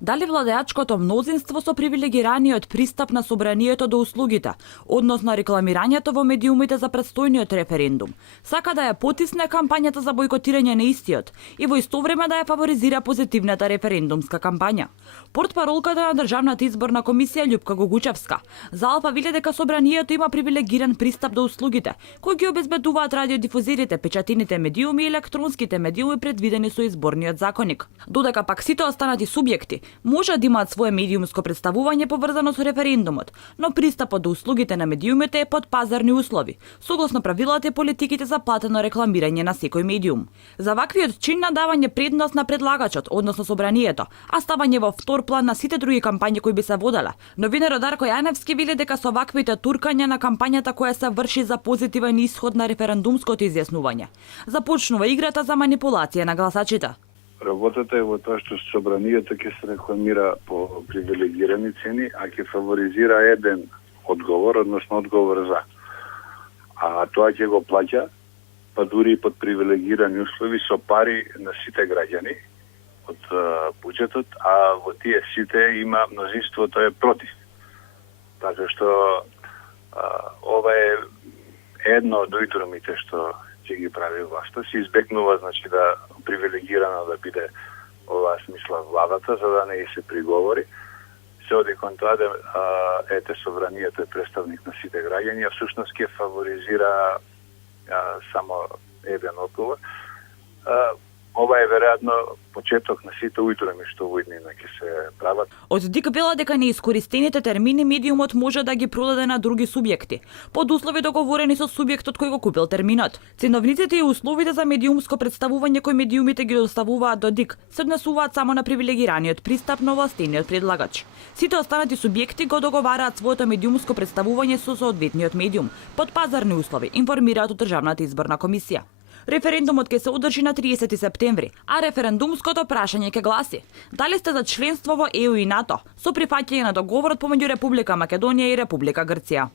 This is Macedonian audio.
Дали владеачкото мнозинство со привилегираниот пристап на собранието до услугите, односно рекламирањето во медиумите за предстојниот референдум, сака да ја потисне кампањата за бойкотирање на истиот и во исто време да ја фаворизира позитивната референдумска кампања. Портпаролката на Државната изборна комисија Љупка Гогучевска за Алфа вели дека собранието има привилегиран пристап до услугите, кои ги обезбедуваат радиодифузирите, печатините медиуми и електронските медиуми предвидени со изборниот законник. Додека пак сите останати субјекти може да имаат свое медиумско представување поврзано со референдумот, но пристапот до услугите на медиумите е под пазарни услови, согласно правилата и политиките за платено рекламирање на секој медиум. За ваквиот чин на давање предност на предлагачот, односно собранието, а ставање во втор план на сите други кампањи кои би се воделе, новинарот Дарко Јаневски вели дека со ваквите туркања на кампањата која се врши за позитивен исход на референдумското изјаснување, започнува играта за манипулација на гласачите. Работата е во тоа што собранието ќе се рекламира по привилегирани цени, а ќе фаворизира еден одговор, односно одговор за. А тоа ќе го плаќа, па дури и под привилегирани услови со пари на сите граѓани од буџетот, а во тие сите има мнозинството е против. Така што ова е едно од уитромите што ќе ги прави власта, се избегнува значи да привилегирана да биде оваа смисла владата, за да не се приговори. Се оди кон тоа да ете собранието е представник на сите граѓани, а всушност ќе фаворизира само еден одговор. Ова е веројатно почеток на сите уитроми што во иднина ќе се прават. Од ДИК вела дека неискористените термини медиумот може да ги продаде на други субјекти, под услови договорени со субјектот кој го купил терминот. Ценовниците и условите за медиумско представување кои медиумите ги доставуваат до ДИК се однесуваат само на привилегираниот пристап на овластениот предлагач. Сите останати субјекти го договараат своето медиумско представување со соодветниот медиум, под пазарни услови, информираат од Државната изборна комисија. Референдумот ќе се одржи на 30 септември, а референдумското прашање ќе гласи: дали сте за членство во ЕУ и НАТО со прифаќање на договорот помеѓу Република Македонија и Република Грција?